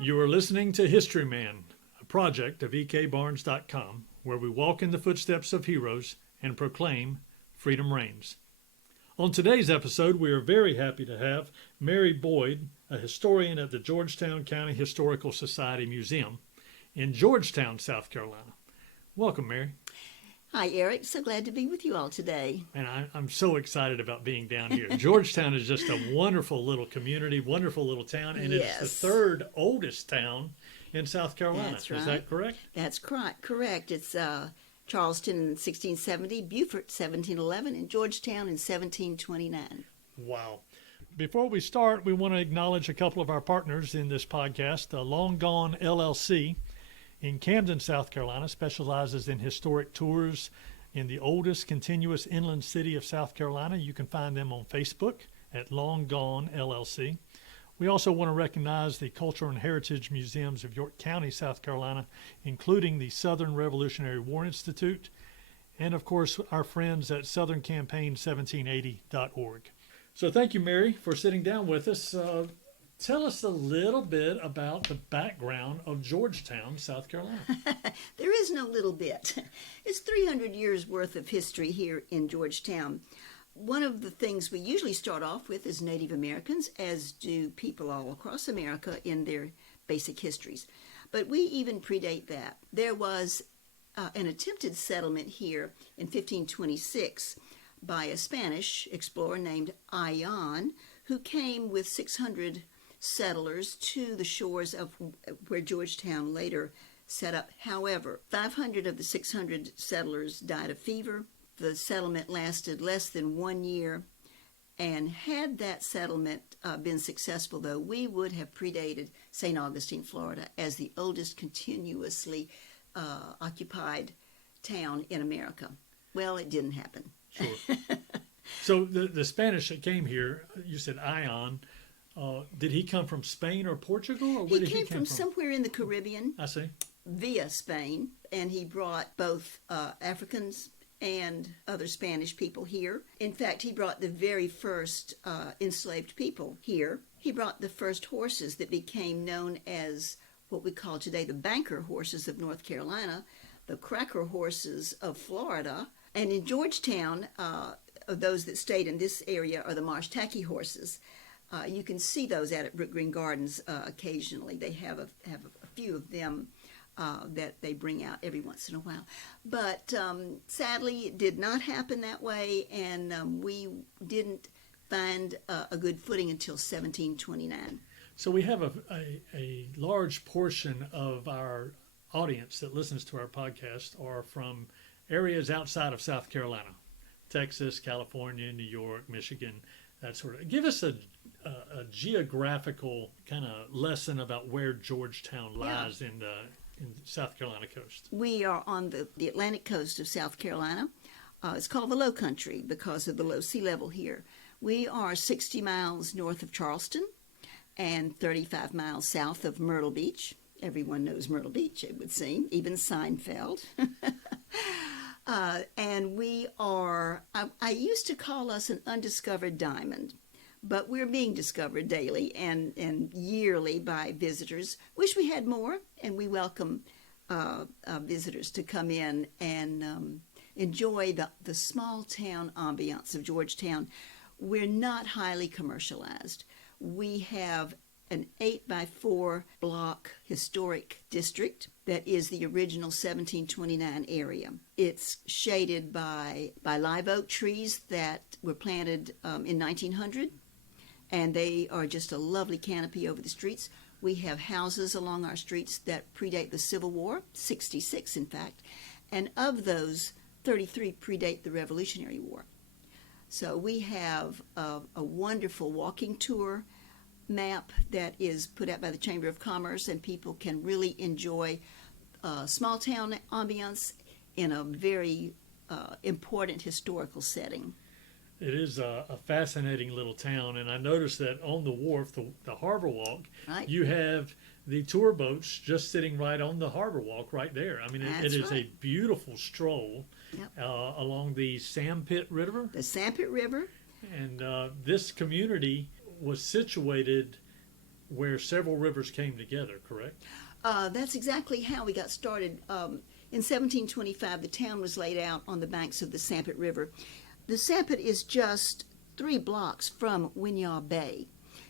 You are listening to Historyman, a project of ekbarnes.com, where we walk in the footsteps of heroes and proclaim freedom reigns. On today's episode, we are very happy to have Mary Boyd, a historian at the Georgetown County Historical Society Museum in Georgetown, South Carolina. Welcome, Mary. Hi, Eric. So glad to be with you all today. And I'm so excited about being down here. Georgetown is just a wonderful little community, wonderful little town, and Yes. it's the third oldest town in South Carolina. That's right. Is that correct? That's correct. It's Charleston in 1670, Beaufort 1711, and Georgetown in 1729. Wow. Before we start, we want to acknowledge a couple of our partners in this podcast. Long Gone LLC in Camden, South Carolina, specializes in historic tours in the oldest continuous inland city of South Carolina. You can find them on Facebook at Long Gone LLC. We also want to recognize the Cultural and Heritage Museums of York County, South Carolina, including the Southern Revolutionary War Institute, and of course our friends at southerncampaign1780.org. So thank you, Mary, for sitting down with us. Tell us a little bit about the background of Georgetown, South Carolina. There is no little bit. It's 300 years worth of history here in Georgetown. One of the things we usually start off with is Native Americans, as do people all across America in their basic histories. But we even predate that. There was an attempted settlement here in 1526 by a Spanish explorer named Ion, who came with 600 settlers to the shores of where Georgetown later set up. However, 500 of the 600 settlers died of fever. The settlement lasted less than 1 year, and had that settlement been successful, though, we would have predated St. Augustine, Florida, as the oldest continuously occupied town in America. Well, it didn't happen. Sure. So the Spanish that came here, you said Ion, did he come from Spain or Portugal? Or where He did came from somewhere in the Caribbean I see. via Spain, and he brought both Africans and other Spanish people here. In fact, he brought the very first enslaved people here. He brought the first horses that became known as what we call today the banker horses of North Carolina, the cracker horses of Florida. And in Georgetown, those that stayed in this area are the marsh tacky horses. You can see those out at Brook Green Gardens occasionally. They have a few of them that they bring out every once in a while. But sadly, it did not happen that way, and we didn't find a good footing until 1729. So we have a large portion of our audience that listens to our podcast are from areas outside of South Carolina, Texas, California, New York, Michigan, that sort of. Give us a geographical kind of lesson about where Georgetown lies in the South Carolina coast. We are on the Atlantic coast of South Carolina. It's called the Low Country because of the low sea level here. We are 60 miles north of Charleston and 35 miles south of Myrtle Beach. Everyone knows Myrtle Beach, it would seem, even Seinfeld. And we are, I used to call us an undiscovered diamond, but we're being discovered daily and yearly by visitors. Wish we had more, and we welcome visitors to come in and enjoy the small town ambiance of Georgetown. We're not highly commercialized. We have an 8x4 block historic district that is the original 1729 area. It's shaded by live oak trees that were planted in 1900, and they are just a lovely canopy over the streets. We have houses along our streets that predate the Civil War, 66 in fact, and of those, 33 predate the Revolutionary War. So we have a wonderful walking tour map that is put out by the Chamber of Commerce, and people can really enjoy small town ambiance in a very important historical setting. It is a fascinating little town, and I noticed that on the wharf, the Harbor Walk, Right. you have the tour boats just sitting right on the Harbor Walk right there. I mean, it That's is right. a beautiful stroll along the Sandpit River. The Sandpit River. And this community was situated where several rivers came together, correct? That's exactly how we got started. In 1725, the town was laid out on the banks of the Sampit River. The Sampit is just 3 blocks from Winyah Bay,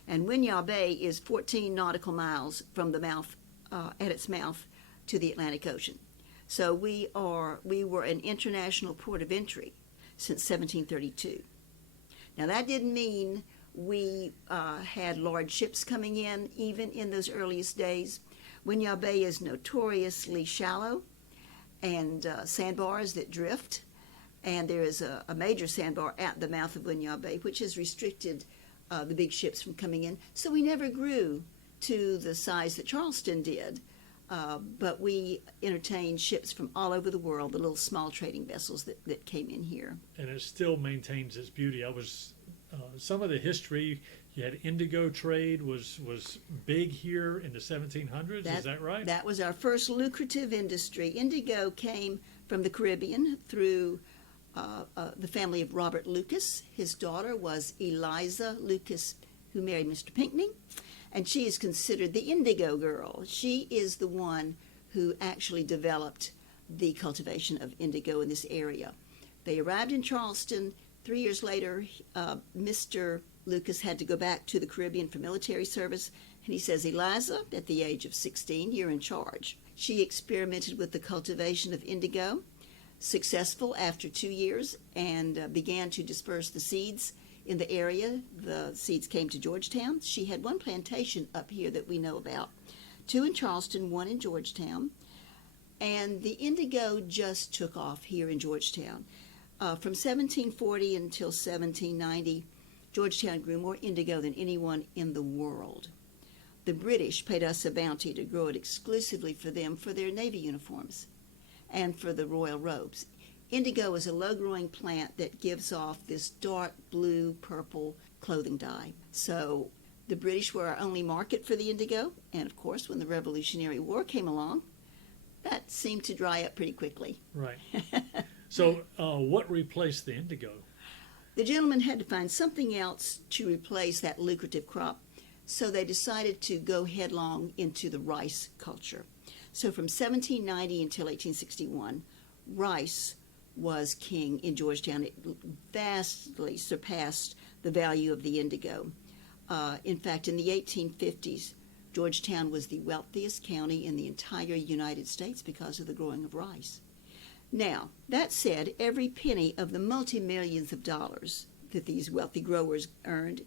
and Winyah Bay is 14 nautical miles from the mouth, at its mouth, to the Atlantic Ocean. So we were an international port of entry since 1732. Now that didn't mean we had large ships coming in, even in those earliest days. Winyah Bay is notoriously shallow and sandbars that drift. And there is a major sandbar at the mouth of Winyah Bay, which has restricted the big ships from coming in. So we never grew to the size that Charleston did. But we entertained ships from all over the world, the little small trading vessels that came in here. And it still maintains its beauty. Some of the history, you had indigo trade was big here in the 1700s, is that right? That was our first lucrative industry. Indigo came from the Caribbean through the family of Robert Lucas. His daughter was Eliza Lucas, who married Mr. Pinckney, and she is considered the indigo girl. She is the one who actually developed the cultivation of indigo in this area. They arrived in Charleston. 3 years later, Mr. Lucas had to go back to the Caribbean for military service, and he says, Eliza, at the age of 16, you're in charge. She experimented with the cultivation of indigo, successful after 2 years, and began to disperse the seeds in the area. The seeds came to Georgetown. She had 1 plantation up here that we know about, 2 in Charleston, 1 in Georgetown, and the indigo just took off here in Georgetown. From 1740 until 1790, Georgetown grew more indigo than anyone in the world. The British paid us a bounty to grow it exclusively for them for their Navy uniforms and for the royal robes. Indigo is a low-growing plant that gives off this dark blue, purple clothing dye. So the British were our only market for the indigo, and of course, when the Revolutionary War came along, that seemed to dry up pretty quickly. Right. So what replaced the indigo? The gentlemen had to find something else to replace that lucrative crop, so they decided to go headlong into the rice culture. So from 1790 until 1861, rice was king in Georgetown. It vastly surpassed the value of the indigo. In fact, in the 1850s, Georgetown was the wealthiest county in the entire United States because of the growing of rice. Now, that said, every penny of the multi-millions of dollars that these wealthy growers earned,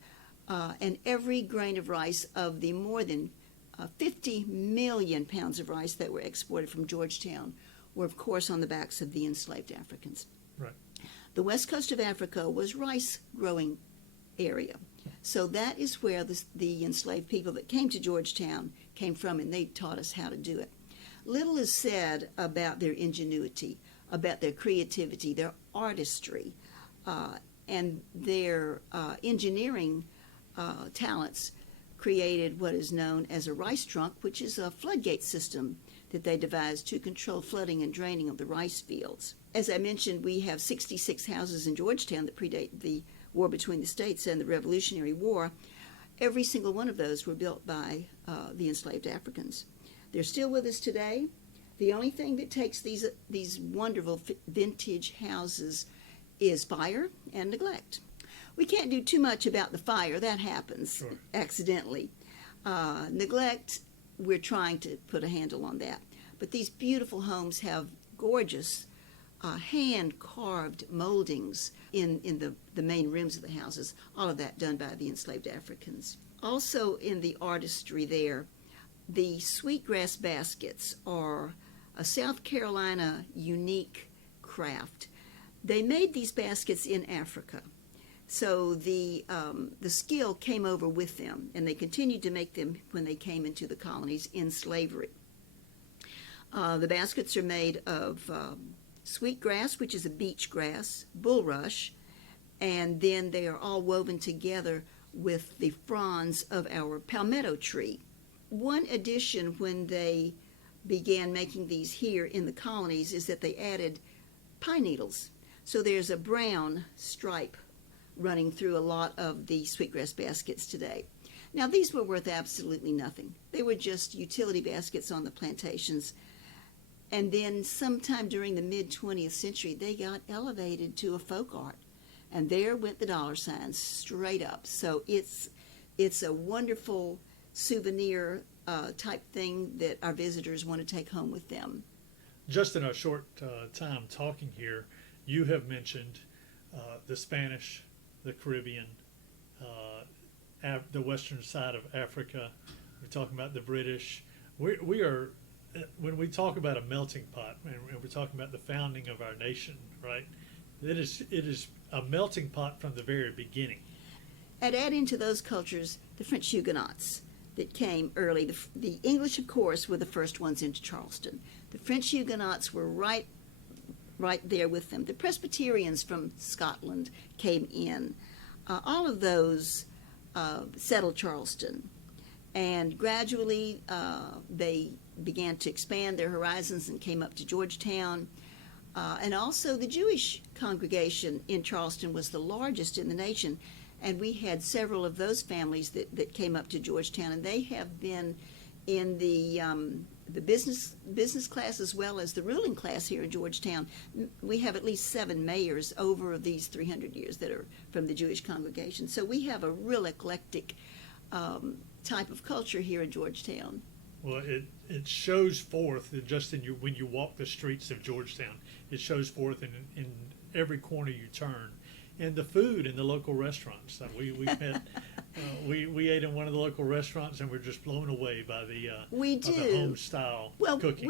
and every grain of rice of the more than 50 million pounds of rice that were exported from Georgetown were, of course, on the backs of the enslaved Africans. Right. The west coast of Africa was rice-growing area. So that is where the enslaved people that came to Georgetown came from, and they taught us how to do it. Little is said about their ingenuity, about their creativity, their artistry, and their engineering talents created what is known as a rice trunk, which is a floodgate system that they devised to control flooding and draining of the rice fields. As I mentioned, we have 66 houses in Georgetown that predate the war between the states and the Revolutionary War. Every single one of those were built by the enslaved Africans. They're still with us today. The only thing that takes these wonderful vintage houses is fire and neglect. We can't do too much about the fire. That happens Sure. accidentally. Neglect, we're trying to put a handle on that. But these beautiful homes have gorgeous hand-carved moldings in the main rooms of the houses, all of that done by the enslaved Africans. Also in the artistry there, the sweetgrass baskets are a South Carolina unique craft. They made these baskets in Africa. So the skill came over with them, and they continued to make them when they came into the colonies in slavery. The baskets are made of sweetgrass, which is a beach grass, bulrush, and then they are all woven together with the fronds of our palmetto tree. One addition when they began making these here in the colonies is that they added pine needles. So there's a brown stripe running through a lot of the sweetgrass baskets today. Now, these were worth absolutely nothing. They were just utility baskets on the plantations. And then sometime during the mid-20th century, they got elevated to a folk art. And there went the dollar signs straight up. So it's a wonderful souvenir type thing that our visitors want to take home with them. Just in a short time talking here, you have mentioned the Spanish, the Caribbean, the western side of Africa. We're talking about the British. We are, when we talk about a melting pot, and we're talking about the founding of our nation, right? It is a melting pot from the very beginning. And add into those cultures the French Huguenots that came early. The English, of course, were the first ones into Charleston. The French Huguenots were right there with them. The Presbyterians from Scotland came in. All of those settled Charleston. And gradually they began to expand their horizons and came up to Georgetown. And also the Jewish congregation in Charleston was the largest in the nation. And we had several of those families that came up to Georgetown, and they have been in the business class as well as the ruling class here in Georgetown. We have at least 7 mayors over these 300 years that are from the Jewish congregation. So we have a real eclectic type of culture here in Georgetown. Well, it shows forth just when you walk the streets of Georgetown. It shows forth in every corner you turn. And the food in the local restaurants. We ate in one of the local restaurants, and we're just blown away by the home style cooking.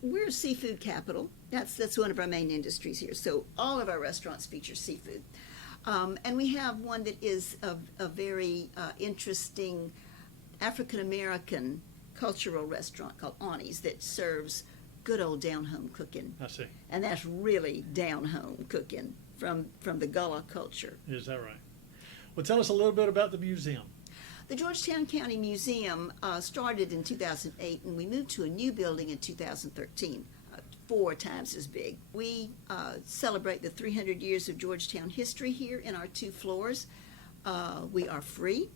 We're a seafood capital. That's one of our main industries here. So all of our restaurants feature seafood, and we have one that is a very interesting African American cultural restaurant called Ani's that serves good old down home cooking. I see. And that's really down home cooking from the Gullah culture. Is that right? Well, tell us a little bit about the museum. The Georgetown County Museum started in 2008, and we moved to a new building in 2013, 4 times as big. We celebrate the 300 years of Georgetown history here in our 2 floors. We are free.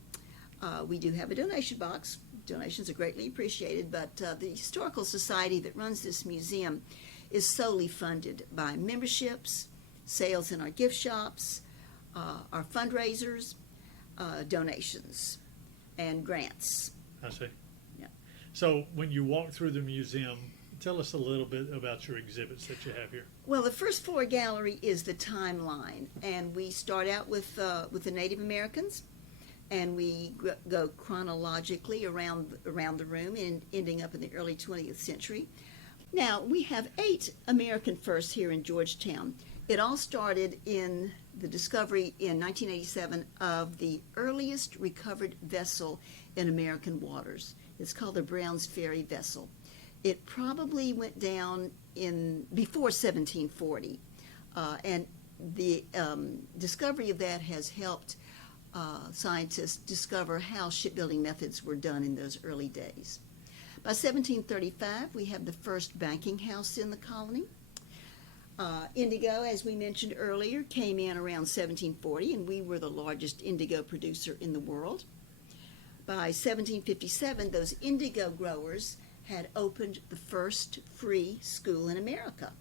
We do have a donation box. Donations are greatly appreciated, but the Historical Society that runs this museum is solely funded by memberships, sales in our gift shops, our fundraisers, donations, and grants. I see. Yeah. So when you walk through the museum, tell us a little bit about your exhibits that you have here. Well, the first floor gallery is the timeline, and we start out with the Native Americans, and we go chronologically around the room and ending up in the early 20th century. Now, we have 8 American firsts here in Georgetown. It all started in the discovery in 1987 of the earliest recovered vessel in American waters. It's called the Brown's Ferry vessel. It probably went down before 1740, and the discovery of that has helped scientists discover how shipbuilding methods were done in those early days. By 1735, we have the first banking house in the colony. Indigo, as we mentioned earlier, came in around 1740, and we were the largest indigo producer in the world. By 1757, those indigo growers had opened the first free school in America.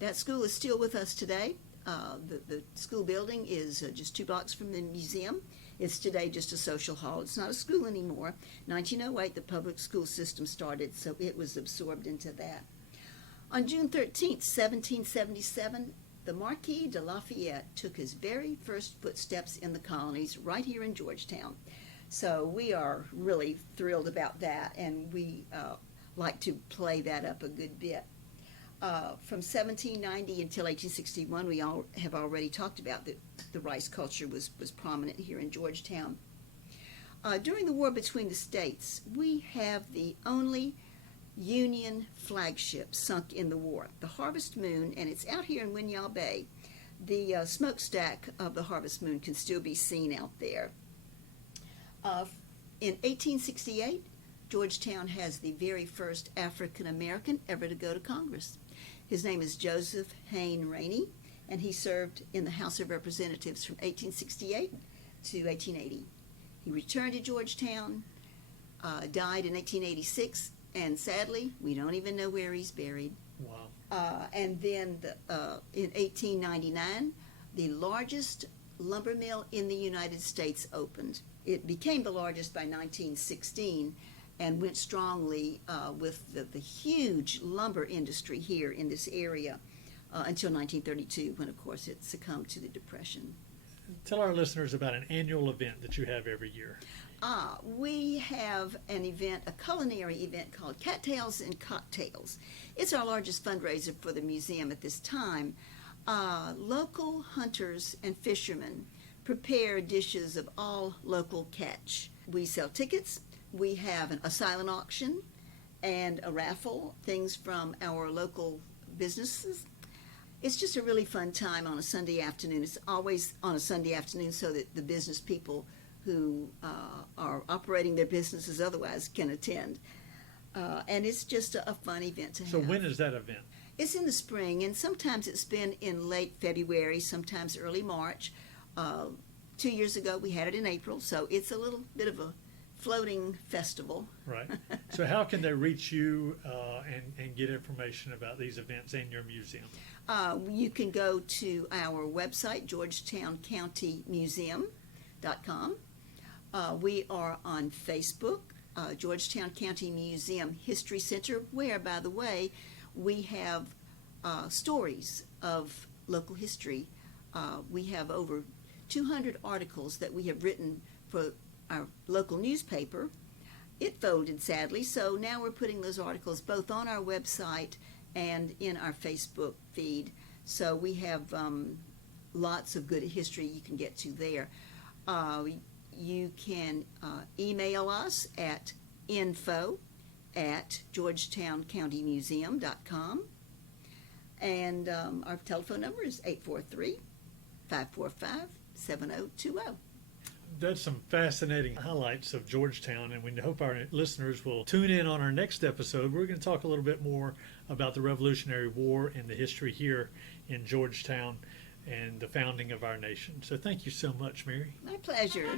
That school is still with us today. The school building is just 2 blocks from the museum. It's today just a social hall. It's not a school anymore. 1908, the public school system started, so it was absorbed into that. On June 13th, 1777, the Marquis de Lafayette took his very first footsteps in the colonies right here in Georgetown. So we are really thrilled about that, and we like to play that up a good bit. From 1790 until 1861, we all have already talked about that the rice culture was prominent here in Georgetown. During the war between the states, we have the only Union flagship sunk in the war, the Harvest Moon, and it's out here in Winyah Bay. The smokestack of the Harvest Moon can still be seen out there. In 1868, Georgetown has the very first African American ever to go to Congress. His name is Joseph Hayne Rainey, and he served in the House of Representatives from 1868 to 1880. He returned to Georgetown, died in 1886, and sadly, we don't even know where he's buried. Wow. And then in 1899, the largest lumber mill in the United States opened. It became the largest by 1916 and went strongly with the huge lumber industry here in this area until 1932, when, of course, it succumbed to the Depression. Tell our listeners about an annual event that you have every year. We have an event, a culinary event called Cattails and Cocktails. It's our largest fundraiser for the museum at this time. Local hunters and fishermen prepare dishes of all local catch. We sell tickets. We have a silent auction and a raffle, things from our local businesses. It's just a really fun time on a Sunday afternoon. It's always on a Sunday afternoon so that the business people who are operating their businesses otherwise can attend. And it's just a fun event to have. So when is that event? It's in the spring, and sometimes it's been in late February, sometimes early March. 2 years ago, we had it in April, so it's a little bit of a floating festival. Right. So how can they reach you and get information about these events in your museum? You can go to our website, georgetowncountymuseum.com. We are on Facebook, Georgetown County Museum History Center, where, by the way, we have stories of local history. We have over 200 articles that we have written for our local newspaper. It folded, sadly, so now we're putting those articles both on our website and in our Facebook feed. So we have lots of good history you can get to there. You can email us at info@georgetowncountymuseum.com. And our telephone number is 843-545-7020. That's some fascinating highlights of Georgetown, and we hope our listeners will tune in on our next episode. We're going to talk a little bit more about the Revolutionary War and the history here in Georgetown and the founding of our nation. So thank you so much, Mary. My pleasure.